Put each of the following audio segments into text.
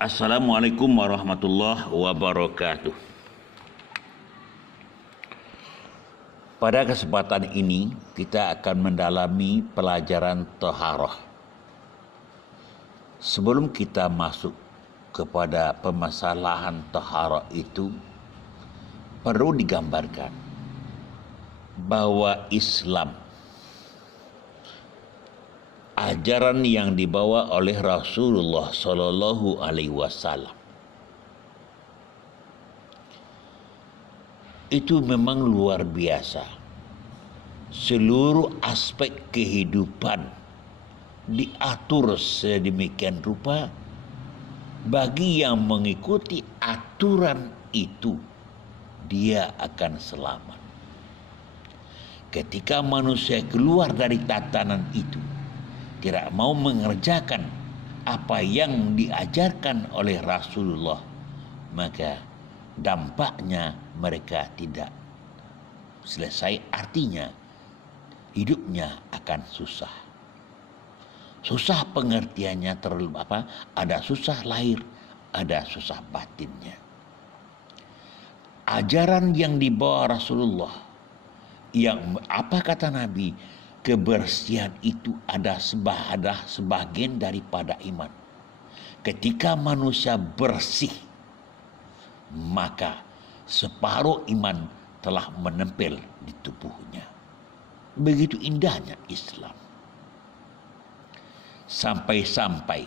Assalamualaikum warahmatullahi wabarakatuh. Pada kesempatan ini kita akan mendalami pelajaran Taharah. Sebelum kita masuk kepada permasalahan Taharah itu, perlu digambarkan bahwa Islam, ajaran yang dibawa oleh Rasulullah Sallallahu Alaihi Wasallam, itu memang luar biasa. Seluruh aspek kehidupan diatur sedemikian rupa, bagi yang mengikuti aturan itu dia akan selamat. Ketika manusia keluar dari tatanan itu, tidak mau mengerjakan apa yang diajarkan oleh Rasulullah, maka dampaknya mereka tidak selesai. Artinya hidupnya akan susah. Susah pengertiannya terlalu apa? Ada susah lahir, ada susah batinnya. Ajaran yang dibawa Rasulullah, yang apa kata Nabi, kebersihan itu ada sebagian daripada iman. Ketika manusia bersih, maka separuh iman telah menempel di tubuhnya. Begitu indahnya Islam. Sampai-sampai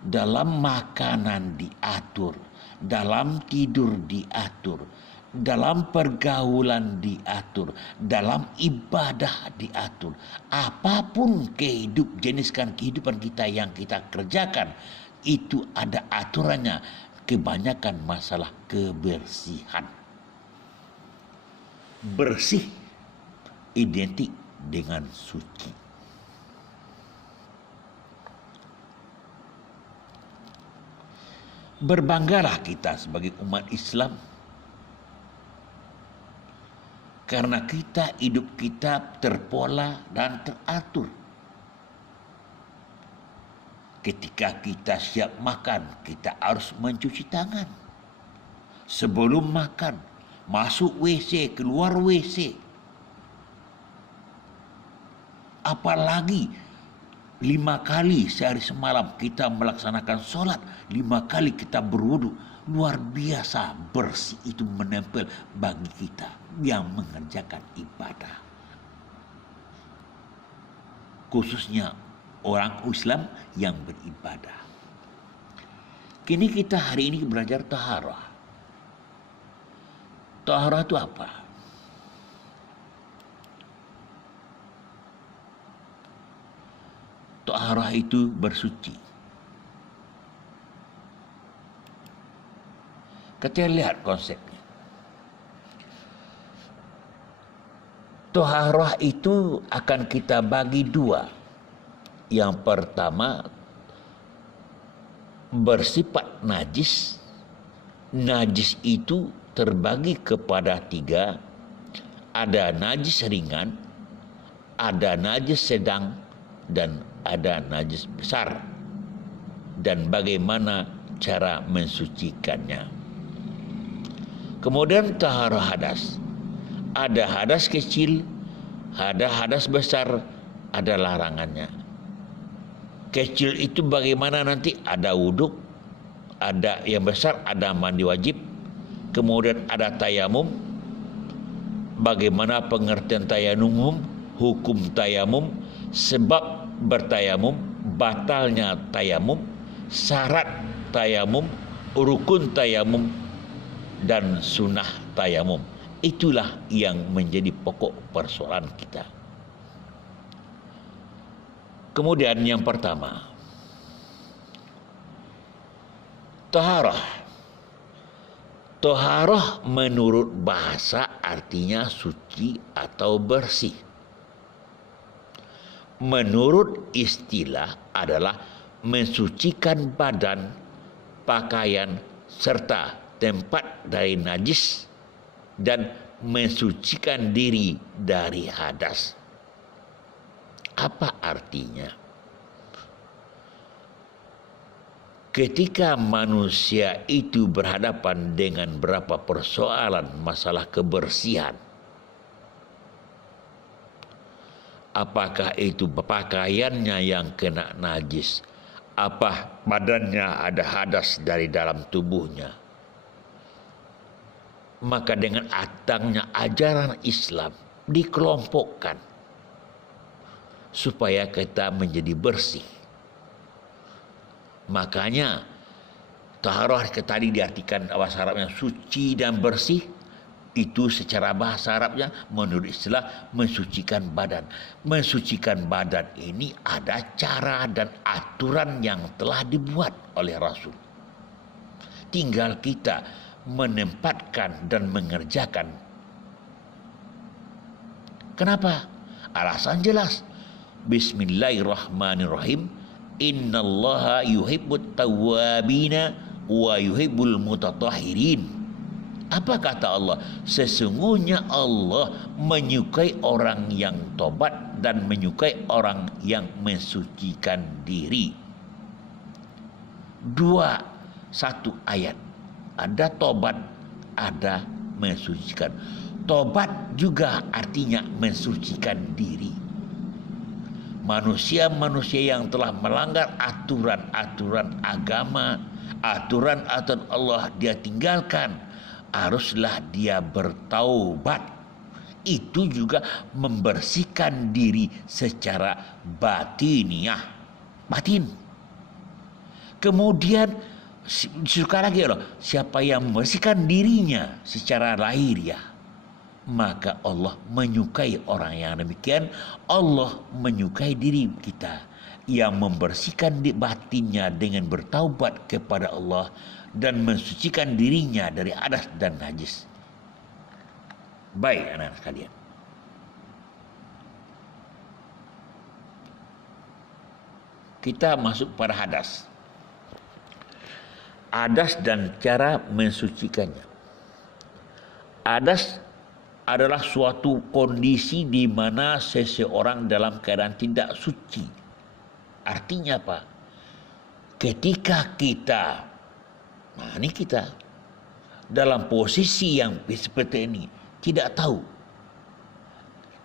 dalam makanan diatur, dalam tidur diatur, dalam pergaulan diatur, dalam ibadah diatur. Apapun jeniskan kehidupan kita yang kita kerjakan, itu ada aturannya. Kebanyakan masalah kebersihan. Bersih identik dengan suci. Berbanggalah kita sebagai umat Islam, karena hidup kita terpola dan teratur. Ketika kita siap makan, kita harus mencuci tangan. Sebelum makan, masuk WC, keluar WC. Apalagi 5 kali sehari semalam kita melaksanakan sholat, 5 kali kita berwudu. Luar biasa bersih itu menempel bagi kita yang mengerjakan ibadah. Khususnya orang Islam yang beribadah. Kini kita hari ini belajar taharah. Taharah itu apa? Taharah itu bersuci. Kita lihat konsepnya. Taharah itu akan kita bagi 2. Yang pertama, bersifat najis. Najis itu terbagi kepada 3. Ada najis ringan, ada najis sedang, dan ada najis besar. Dan bagaimana cara mensucikannya. Kemudian taharah hadas. Ada hadas kecil, ada hadas besar, ada larangannya. Kecil itu bagaimana nanti? Ada wuduk, ada yang besar, ada mandi wajib. Kemudian ada tayamum. Bagaimana pengertian tayamum, hukum tayamum, sebab bertayamum, batalnya tayamum, syarat tayamum, rukun tayamum, dan sunnah tayamum. Itulah yang menjadi pokok persoalan kita. Kemudian yang pertama, taharah. Taharah menurut bahasa artinya suci atau bersih. Menurut istilah adalah mensucikan badan, pakaian, serta tempat dari najis, dan mensucikan diri dari hadas. Apa artinya? Ketika manusia itu berhadapan dengan berapa persoalan masalah kebersihan, apakah itu pakaiannya yang kena najis, apa badannya ada hadas dari dalam tubuhnya, maka dengan datangnya ajaran Islam dikelompokkan supaya kita menjadi bersih. Makanya taharah tadi diartikan bahasa Arabnya suci dan bersih. Itu secara bahasa Arabnya menurut istilah mensucikan badan. Mensucikan badan ini ada cara dan aturan yang telah dibuat oleh Rasul. Tinggal kita menempatkan dan mengerjakan. Kenapa? Alasan jelas. Bismillahirrahmanirrahim. Innallaha yuhibbut tawwabina wa yuhibbul mutatahhirin. Apa kata Allah? Sesungguhnya Allah menyukai orang yang tobat dan menyukai orang yang mensucikan diri. Satu ayat. Ada tobat, ada mensucikan. Tobat juga artinya mensucikan diri. Manusia-manusia yang telah melanggar aturan-aturan agama, aturan-aturan Allah dia tinggalkan, haruslah dia bertaubat. Itu juga membersihkan diri secara batiniah, batin. Kemudian suka lagi loh, siapa yang membersihkan dirinya secara lahiriah, maka Allah menyukai orang yang demikian. Allah menyukai diri kita yang membersihkan di batinnya dengan bertaubat kepada Allah dan mensucikan dirinya dari hadas dan najis. Baik anak-anak sekalian, kita masuk pada hadas. Hadas dan cara mensucikannya. Hadas adalah suatu kondisi di mana seseorang dalam keadaan tidak suci. Artinya apa? Ketika kita, ini kita dalam posisi yang seperti ini, tidak tahu.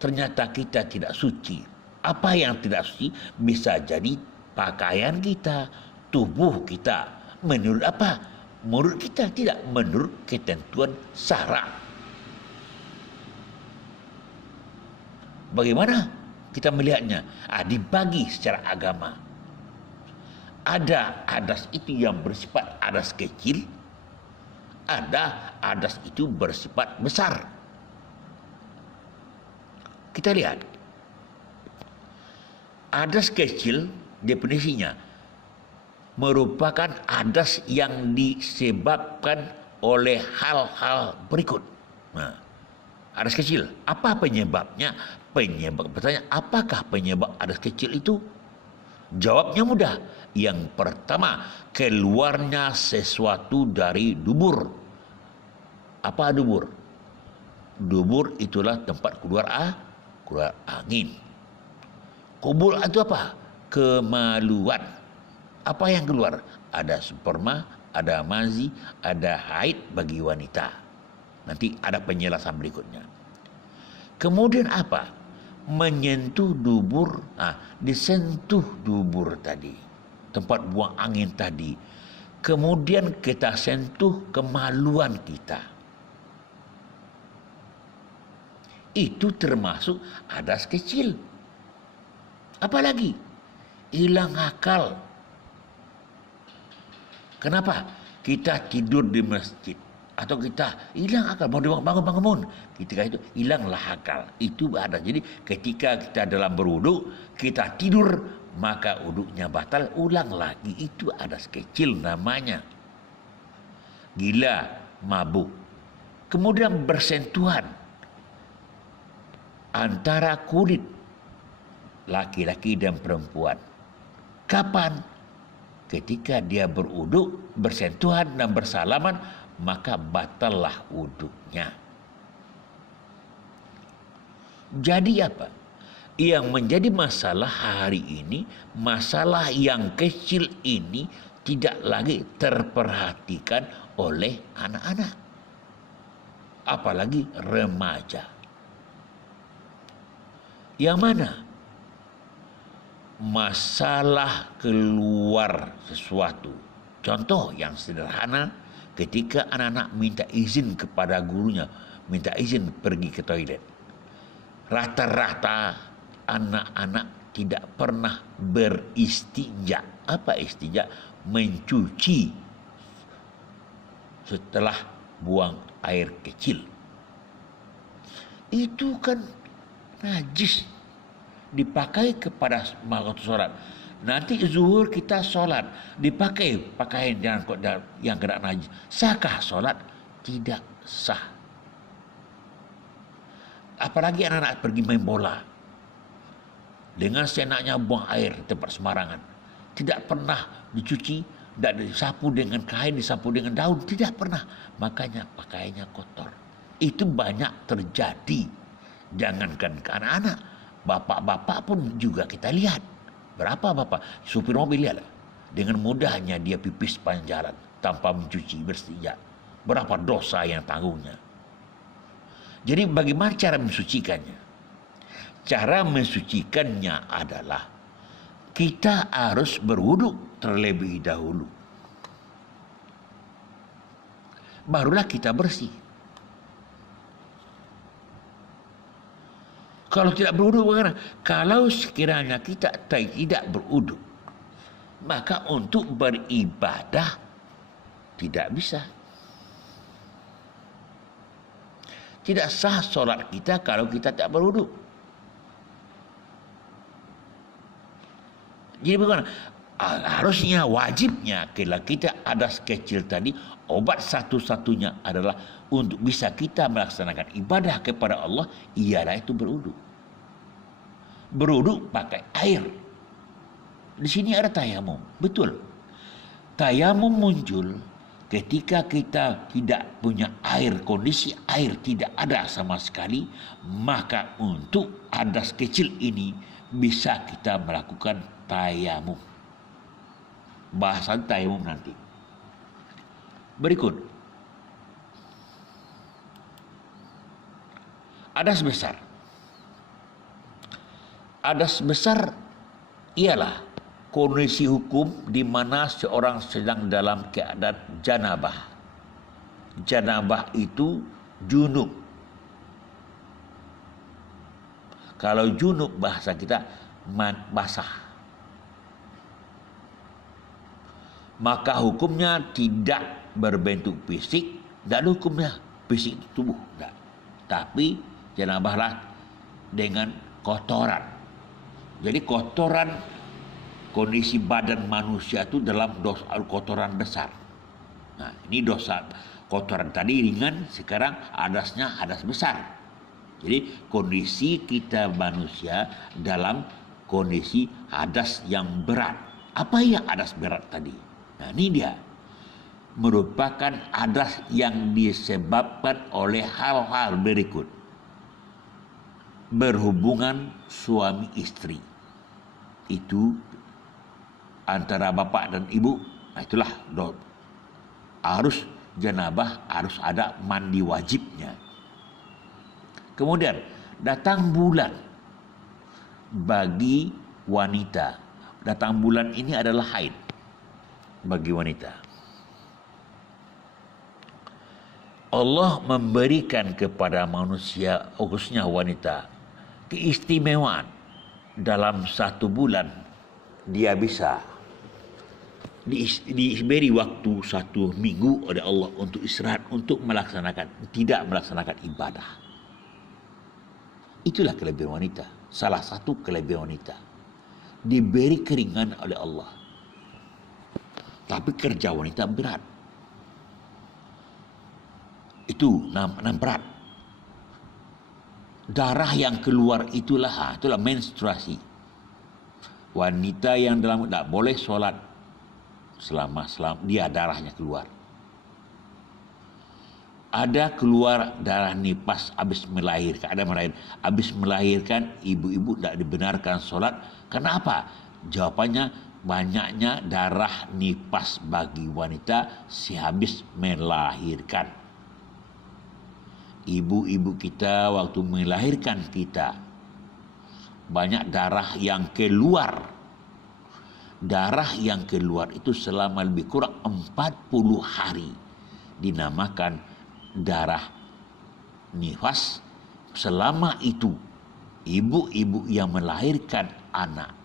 Ternyata kita tidak suci. Apa yang tidak suci? Bisa jadi pakaian kita, tubuh kita. Menurut apa? Menurut kita, tidak menurut ketentuan syara. Bagaimana kita melihatnya? Dibagi secara agama. Ada hadas itu yang bersifat hadas kecil, ada hadas itu bersifat besar. Kita lihat. Hadas kecil definisinya merupakan hadas yang disebabkan oleh hal-hal berikut. Hadas kecil, apa penyebabnya? Bertanya, apakah penyebab hadas kecil itu? Jawabnya mudah. Yang pertama, keluarnya sesuatu dari dubur. Apa dubur? Dubur itulah tempat keluar angin. Kubul itu apa? Kemaluan. Apa yang keluar? Ada sperma, ada mazi, ada haid bagi wanita. Nanti ada penjelasan berikutnya. Kemudian apa? Menyentuh dubur, disentuh dubur tadi, tempat buang angin tadi. Kemudian kita sentuh kemaluan kita. Itu termasuk hadas kecil. Apalagi? Hilang akal. Kenapa? Kita tidur di masjid. Atau kita hilang akal, bangun. Ketika itu hilanglah akal. Itu ada. Jadi ketika kita dalam berwudu, kita tidur, maka wuduknya batal, ulang lagi. Itu hadas kecil namanya. Gila, mabuk. Kemudian bersentuhan antara kulit laki-laki dan perempuan. Kapan? Ketika dia berwudu, bersentuhan dan bersalaman, maka batallah wuduknya. Jadi apa? Yang menjadi masalah hari ini, masalah yang kecil ini tidak lagi terperhatikan oleh anak-anak, apalagi remaja. Yang mana masalah keluar sesuatu. Contoh yang sederhana, ketika anak-anak minta izin kepada gurunya, minta izin pergi ke toilet. Rata-rata anak-anak tidak pernah beristinja. Apa istinja? Mencuci setelah buang air kecil. Itu kan najis, dipakai kepada waktu sholat. Nanti zuhur kita sholat, dipakai pakaian yang kena najis. Sahkah sholat? Tidak sah. Apalagi anak-anak pergi main bola, dengan seenaknya buang air di tempat sembarangan. Tidak pernah dicuci, tidak disapu dengan kain, disapu dengan daun, tidak pernah. Makanya pakaiannya kotor. Itu banyak terjadi. Jangankan ke anak-anak, bapak-bapak pun juga kita lihat. Berapa bapak supir mobil, lihatlah, dengan mudahnya dia pipis sepanjang jalan tanpa mencuci, berstinja. Berapa dosa yang tanggungnya. Jadi bagaimana cara mensucikannya? Cara mensucikannya adalah kita harus berwudu terlebih dahulu. Barulah kita bersih. Kalau tidak berwudu bagaimana? Kalau sekiranya kita tidak berwudu, maka untuk beribadah tidak bisa. Tidak sah solat kita kalau kita tak berwudu. Jadi bagaimana? Harusnya, wajibnya, kalau kita ada kecil tadi, obat satu-satunya adalah untuk bisa kita melaksanakan ibadah kepada Allah, ialah itu berwudu. Berwudu pakai air. Di sini ada tayamum, betul. Tayamum muncul ketika kita tidak punya air, kondisi air tidak ada sama sekali, maka untuk hadas kecil ini bisa kita melakukan tayamum. Bahasan tayamum nanti. Berikut. Hadas besar. Hadas besar ialah kondisi hukum di mana seorang sedang dalam keadaan janabah. Janabah itu junub. Kalau junub bahasa kita basah. Maka hukumnya tidak berbentuk fisik, tidak ada hukumnya fisik tubuh, tidak. Tapi janabahlah dengan kotoran. Jadi kotoran, kondisi badan manusia itu dalam dosa kotoran besar. Nah, ini dosa kotoran tadi ringan, sekarang hadasnya hadas besar. Jadi kondisi kita manusia dalam kondisi hadas yang berat. Apa yang hadas berat tadi? Nah, ini dia. Merupakan hadas yang disebabkan oleh hal-hal berikut. Berhubungan suami istri. Itu antara bapak dan ibu. Nah, itulah harus janabah, harus ada mandi wajibnya. Kemudian datang bulan bagi wanita. Datang bulan ini adalah haid bagi wanita. Allah memberikan kepada manusia, khususnya wanita, keistimewaan. Dalam 1 bulan dia bisa diberi waktu 1 minggu oleh Allah untuk istirahat, untuk tidak melaksanakan ibadah. Itulah kelebihan wanita. Salah satu kelebihan wanita, diberi keringanan oleh Allah. Tapi kerja wanita berat. Itu berat. Darah yang keluar itulah menstruasi. Wanita yang dalam tidak boleh sholat selama dia darahnya keluar. Ada keluar darah nifas habis melahirkan, habis melahirkan, ibu-ibu tidak dibenarkan sholat. Kenapa? Jawabannya banyaknya darah nifas bagi wanita sehabis melahirkan. Ibu-ibu kita waktu melahirkan kita, banyak darah yang keluar. Darah yang keluar itu selama lebih kurang 40 hari. Dinamakan darah nifas. Selama itu, ibu-ibu yang melahirkan anak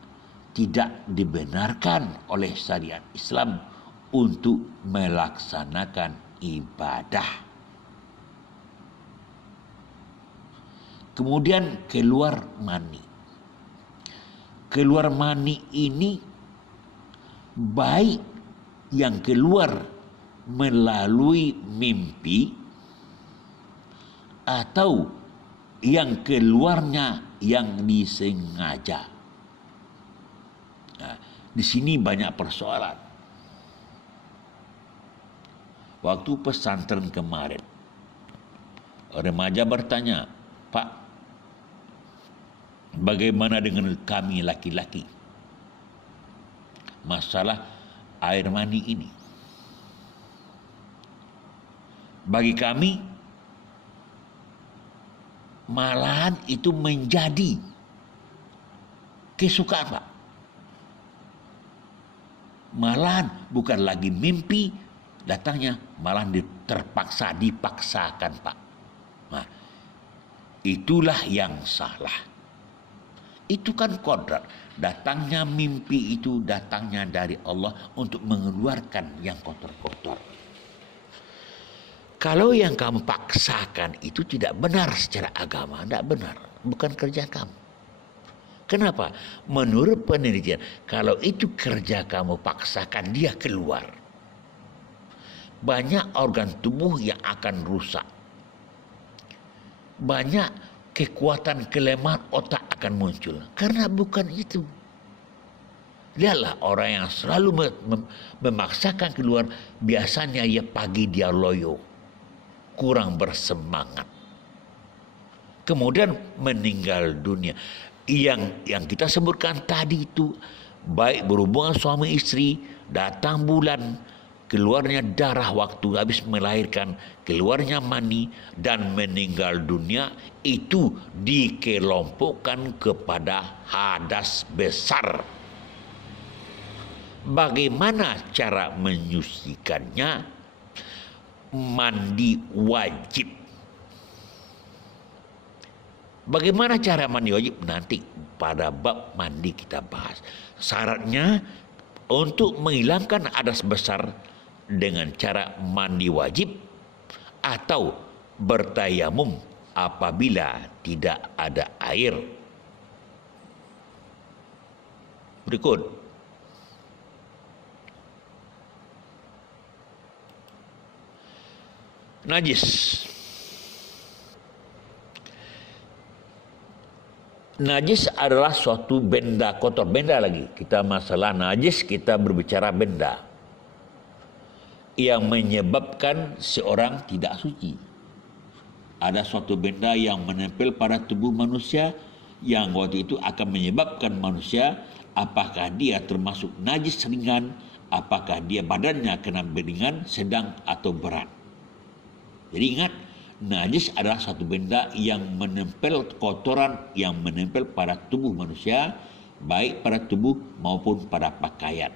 tidak dibenarkan oleh syariat Islam untuk melaksanakan ibadah. Kemudian keluar mani. Keluar mani ini baik yang keluar melalui mimpi atau yang keluarnya yang disengaja. Nah, di sini banyak persoalan. Waktu pesantren kemarin, remaja bertanya, "Pak, bagaimana dengan kami laki-laki? Masalah air mani ini." Bagi kami, malahan itu menjadi kesukaan, Pak. Malahan bukan lagi mimpi datangnya, malahan terpaksa, dipaksakan, Pak. Nah, itulah yang salah. Itu kan kodrat. Datangnya mimpi itu datangnya dari Allah untuk mengeluarkan yang kotor-kotor. Kalau yang kamu paksakan itu tidak benar secara agama, tidak benar. Bukan kerja kamu. Kenapa? Menurut penelitian, kalau itu kerja kamu paksakan, dia keluar. Banyak organ tubuh yang akan rusak. Banyak kekuatan kelemahan otak akan muncul. Karena bukan itu. Lihatlah orang yang selalu memaksakan keluar, biasanya ya pagi dia loyo, kurang bersemangat, kemudian meninggal dunia. Yang kita sebutkan tadi itu, baik berhubungan suami istri, datang bulan, keluarnya darah waktu habis melahirkan, keluarnya mani, dan meninggal dunia, itu dikelompokkan kepada hadas besar. Bagaimana cara menyucikannya? Mandi wajib. Bagaimana cara mandi wajib? Nanti pada bab mandi kita bahas. Syaratnya untuk menghilangkan hadas besar dengan cara mandi wajib atau bertayamum apabila tidak ada air. Berikut. Najis. Najis adalah suatu benda kotor, benda lagi. Kita masalah najis, kita berbicara benda yang menyebabkan seorang tidak suci. Ada suatu benda yang menempel pada tubuh manusia yang waktu itu akan menyebabkan manusia, apakah dia termasuk najis ringan, apakah dia badannya kena ringan, sedang atau berat. Jadi ingat, najis adalah satu benda yang menempel, kotoran yang menempel pada tubuh manusia, baik pada tubuh maupun pada pakaian.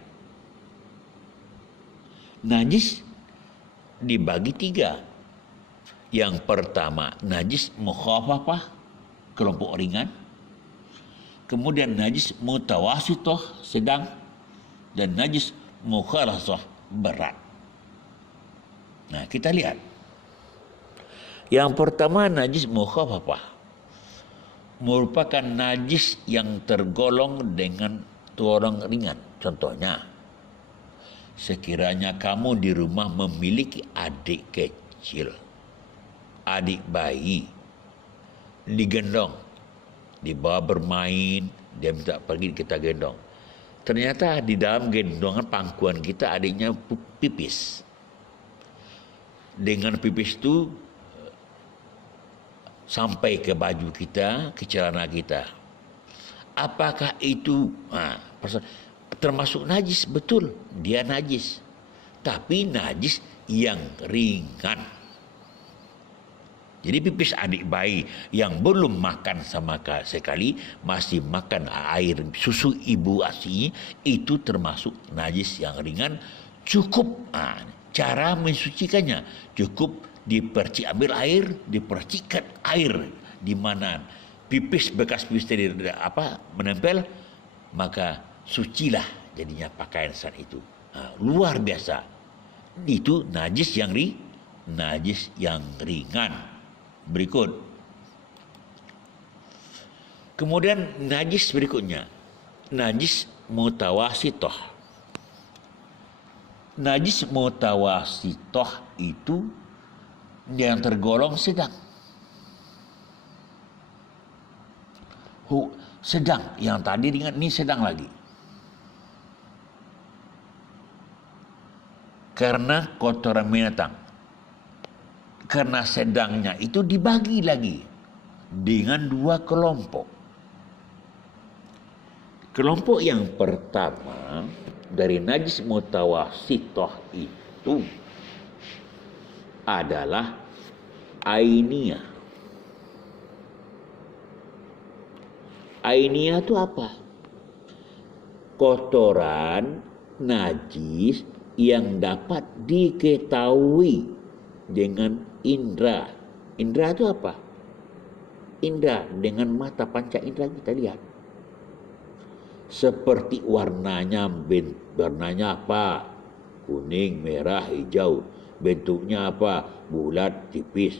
Najis dibagi tiga. Yang pertama, najis mukhafafah, kelompok ringan. Kemudian najis mutawasitoh, sedang. Dan najis mukhalasah, berat. Nah, kita lihat. Yang pertama, najis mukhafafah, merupakan najis yang tergolong dengan orang ringan. Contohnya, sekiranya kamu di rumah memiliki adik kecil, adik bayi, digendong, dibawa bermain, dia minta pergi, kita gendong. Ternyata di dalam gendongan pangkuan kita adiknya pipis. Dengan pipis itu sampai ke baju kita, ke celana kita. Apakah itu termasuk najis, betul, dia najis. Tapi najis yang ringan. Jadi pipis adik bayi yang belum makan sama sekali, masih makan air susu ibu ASI, itu termasuk najis yang ringan. Cukup cara mensucikannya, cukup ambil air, dipercikan air di mana pipis, bekas pipis tadi menempel, maka sucilah jadinya pakaian saat itu. Luar biasa. Itu najis yang ringan. Berikut. Kemudian najis berikutnya, najis mutawasitoh. Najis mutawasitoh itu yang tergolong sedang. Sedang, yang tadi ringan, ini sedang lagi. Karena kotoran binatang. Karena sedangnya itu dibagi lagi dengan dua kelompok. Kelompok yang pertama dari najis mutawasitoh itu adalah ainiyah. Ainiyah itu apa? Kotoran najis yang dapat diketahui dengan indera. Indera itu apa? Indera dengan mata panca indera kita lihat. Seperti warnanya apa? Kuning, merah, hijau. Bentuknya apa? Bulat, tipis.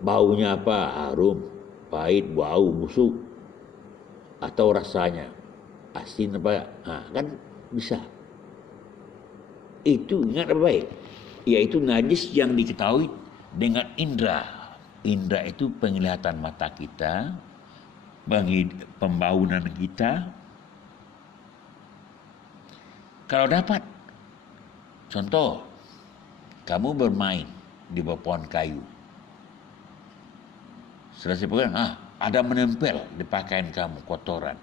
Baunya apa? Harum, pahit, bau, busuk. Atau rasanya asin apa? Kan bisa. Itu ingat baik. Yaitu najis yang diketahui dengan indera. Indera itu penglihatan mata kita, pembaunan kita. Kalau dapat, contoh, kamu bermain di bawah pohon kayu. Selesai pegang, ada menempel di pakaian kamu kotoran.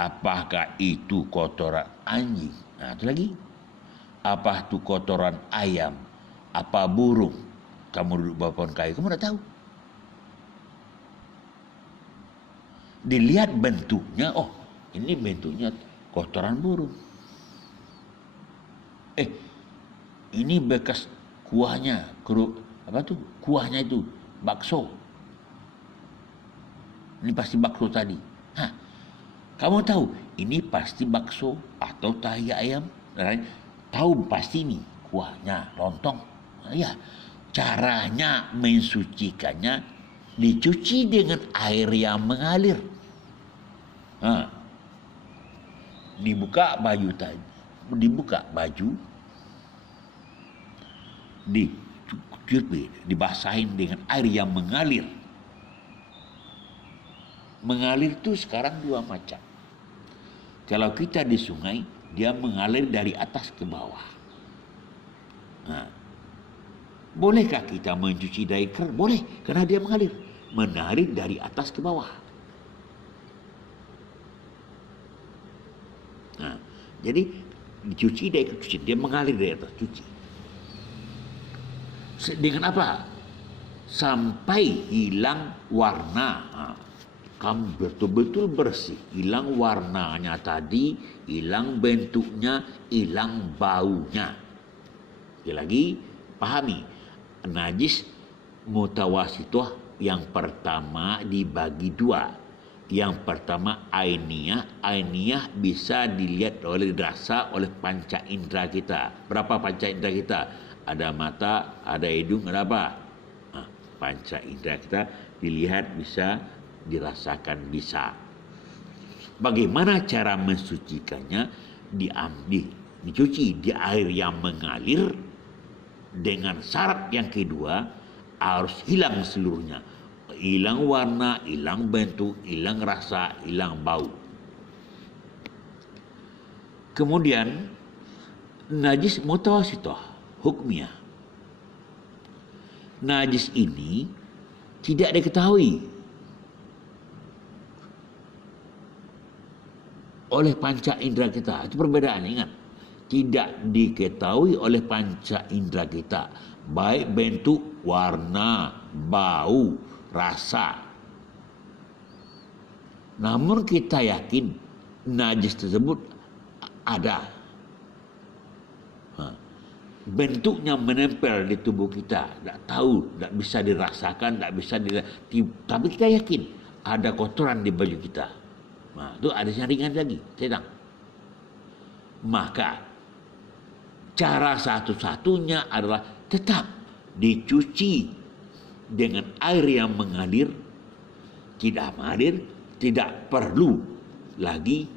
Apakah itu kotoran anjing? Itu lagi. Apa itu kotoran ayam? Apa burung? Kamu duduk bawah pohon kayu, kamu tidak tahu. Dilihat bentuknya, ini bentuknya kotoran burung. Ini bekas kuahnya, kuahnya itu bakso. Ini pasti bakso tadi. Kamu tahu, ini pasti bakso atau tahi ayam. Tahu pasti ini kuahnya lontong. Ya, caranya mensucikannya dicuci dengan air yang mengalir. Dibuka baju, dibasahin dengan air yang mengalir. Mengalir itu sekarang dua macam. Kalau kita di sungai, dia mengalir dari atas ke bawah. Bolehkah kita mencuci dari keran? Boleh, karena dia mengalir dari atas ke bawah. Jadi dicuci dari cuci, dia mengalir dari atas, cuci. Dengan apa? Sampai hilang warna. Kamu betul-betul bersih, hilang warnanya tadi, hilang bentuknya, hilang baunya. Sekali lagi, pahami, najis mutawasitoh yang pertama dibagi dua. Yang pertama ainiyah. Ainiyah bisa dilihat oleh panca indera kita. Berapa panca indera kita? Ada mata, ada hidung, ada apa? Panca indera kita dilihat bisa, dirasakan bisa. Bagaimana cara mensucikannya? Dicuci di air yang mengalir, dengan syarat yang kedua harus hilang seluruhnya. Hilang warna, hilang bentuk, hilang rasa, hilang bau. Kemudian najis mutawasitoh hukmiyah. Najis ini tidak diketahui oleh panca indera kita. Itu perbedaan, ingat. Tidak diketahui oleh panca indera kita, baik bentuk, warna, bau, rasa. Namun kita yakin najis tersebut ada. Bentuknya menempel di tubuh kita, tidak tahu, tidak bisa dirasakan, tidak bisa tapi kita yakin ada kotoran di baju kita. Nah, itu ada yang ringan lagi, sedang. Maka cara satu-satunya adalah tetap dicuci dengan air yang mengalir, tidak perlu lagi,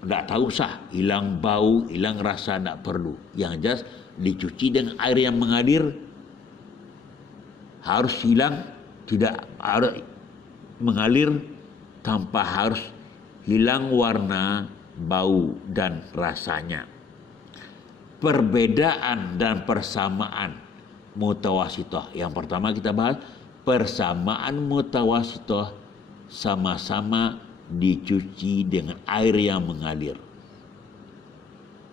tidak tahu sah, hilang bau, hilang rasa, tidak perlu. Yang jelas dicuci dengan air yang mengalir, harus hilang, tidak harus mengalir tanpa harus hilang warna, bau, dan rasanya. Perbedaan dan persamaan mutawasitoh. Yang pertama kita bahas persamaan mutawasitoh, sama-sama dicuci dengan air yang mengalir.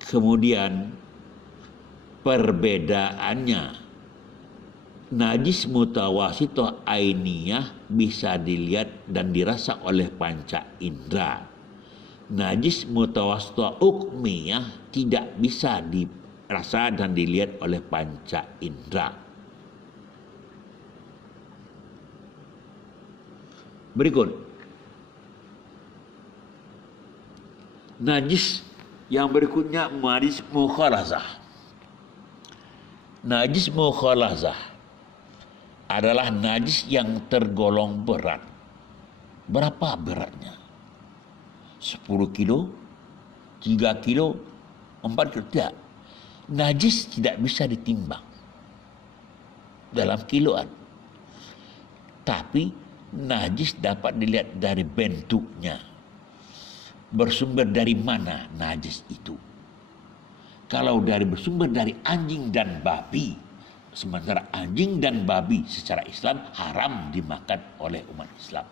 Kemudian perbedaannya, najis mutawasitoh ainiyah bisa dilihat dan dirasa oleh panca indera. Najis mutawasitoh ukmiyah tidak bisa dirasa dan dilihat oleh panca indera. Berikut, najis yang berikutnya, najis mukhalazah. Najis mukhalazah adalah najis yang tergolong berat. Berapa beratnya? 10 kilo, 3 kilo, 4 kilo? Tidak. Najis tidak bisa ditimbang dalam kiloan. Tapi najis dapat dilihat dari bentuknya. Bersumber dari mana najis itu? Kalau bersumber dari anjing dan babi, sementara anjing dan babi secara Islam haram dimakan oleh umat Islam.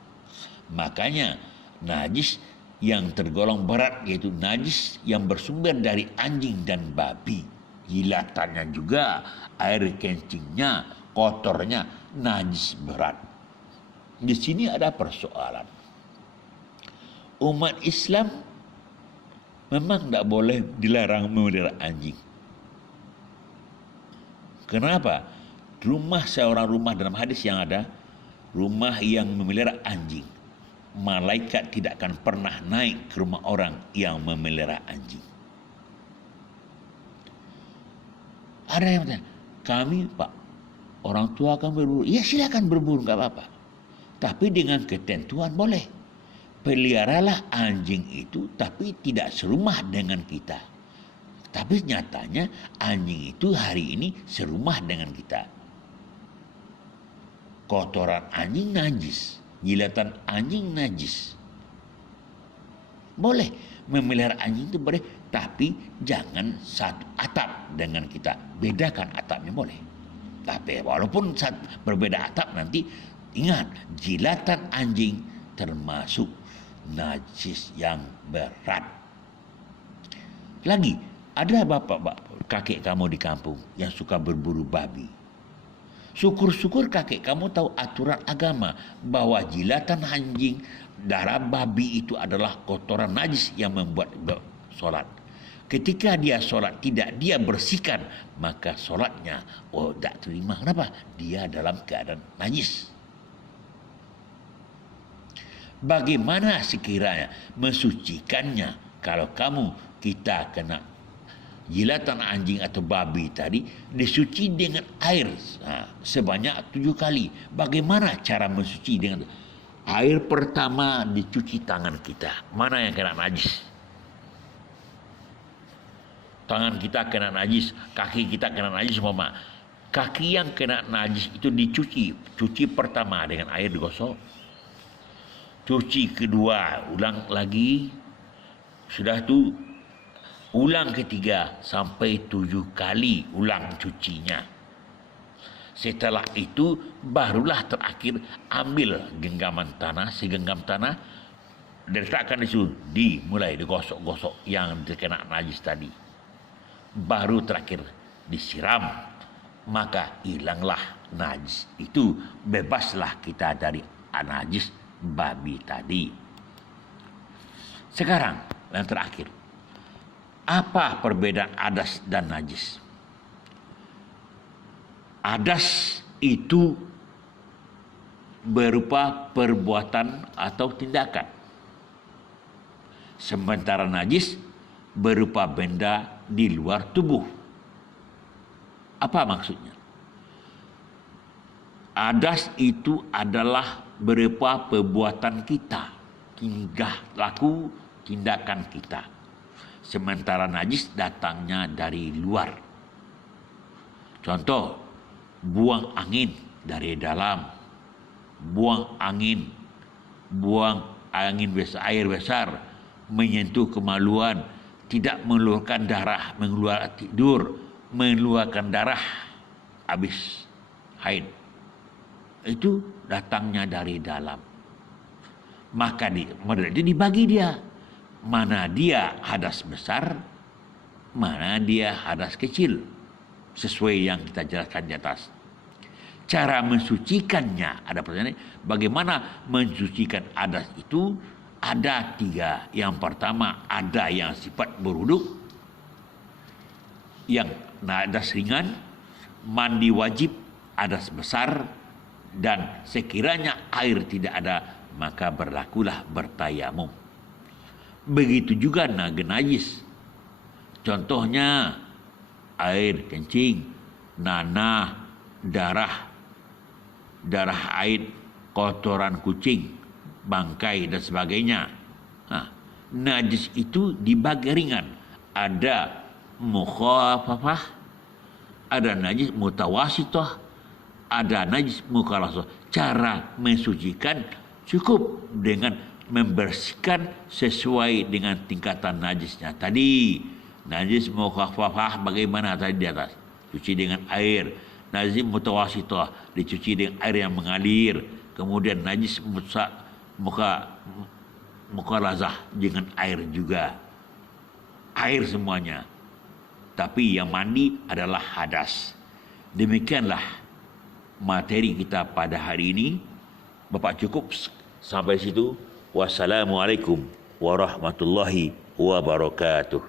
Makanya najis yang tergolong berat, yaitu najis yang bersumber dari anjing dan babi. Jilatannya juga, air kencingnya, kotornya, najis berat. Di sini ada persoalan. Umat Islam memang tidak boleh dilarang memelihara anjing. Kenapa? Seorang rumah dalam hadis yang ada, rumah yang memelihara anjing, malaikat tidak akan pernah naik ke rumah orang yang memelihara anjing. Ada yang bertanya, kami Pak, orang tua akan berburu. Ya silakan berburu, nggak apa-apa. Tapi dengan ketentuan boleh. Peliharalah anjing itu, tapi tidak serumah dengan kita. Tapi nyatanya anjing itu hari ini serumah dengan kita. Kotoran anjing najis, jilatan anjing najis. Boleh memelihara anjing itu boleh, tapi jangan satu atap dengan kita. Bedakan atapnya boleh. Tapi walaupun berbeda atap nanti, ingat jilatan anjing termasuk najis yang berat. Lagi, ada bapak kakek kamu di kampung yang suka berburu babi. Syukur-syukur kakek kamu tahu aturan agama bahwa jilatan anjing, darah babi itu adalah kotoran najis yang membuat solat. Ketika dia solat tidak dia bersihkan, maka solatnya tidak terima. Kenapa? Dia dalam keadaan najis. Bagaimana sekiranya mensucikannya kalau kita kena jilatan anjing atau babi tadi disuci dengan air sebanyak 7 kali. Bagaimana cara mensuci dengan air? Pertama dicuci tangan kita. Mana yang kena najis? Tangan kita kena najis, kaki kita kena najis, mama. Kaki yang kena najis itu dicuci. Cuci pertama dengan air digosok. Cuci kedua, ulang lagi. Sudah tu ulang ketiga sampai 7 kali ulang cucinya. Setelah itu barulah terakhir ambil segenggam tanah, diletakkan di situ, dimulai digosok-gosok yang terkena najis tadi. Baru terakhir disiram, maka hilanglah najis itu, bebaslah kita dari najis babi tadi. Sekarang yang terakhir, apa perbedaan adas dan najis? Adas itu berupa perbuatan atau tindakan, sementara najis berupa benda di luar tubuh. Apa maksudnya? Adas itu adalah berupa perbuatan kita, tingkah laku, tindakan kita. Sementara najis datangnya dari luar. Contoh, buang angin dari dalam, buang angin besar, air besar, menyentuh kemaluan, tidak mengeluarkan darah, mengeluarkan tidur, mengeluarkan darah habis haid. Itu datangnya dari dalam. Maka itu dibagi dia. Mana dia hadas besar, mana dia hadas kecil. Sesuai yang kita jelaskan di atas. Cara mensucikannya, ada pertanyaan, bagaimana mensucikan adas itu? Ada 3. Yang pertama, ada yang sifat berwuduk, yang adas ringan, mandi wajib, adas besar, dan sekiranya air tidak ada, maka berlakulah bertayamum. Begitu juga najis. Contohnya air kencing, nanah, darah haid, kotoran kucing, bangkai dan sebagainya. Najis itu dibagi ringan. Ada mukhafafah, ada najis mutawasithah, ada najis mukhallasah. Cara mensucikan cukup dengan membersihkan sesuai dengan tingkatan najisnya tadi. Najis mukhafafah bagaimana tadi di atas? Cuci dengan air. Najis mutawasithah dicuci dengan air yang mengalir. Kemudian najis mukhallasah dengan air juga. Air semuanya. Tapi yang mandi adalah hadas. Demikianlah materi kita pada hari ini. Bapak cukup sampai situ. Wassalamualaikum warahmatullahi wabarakatuh.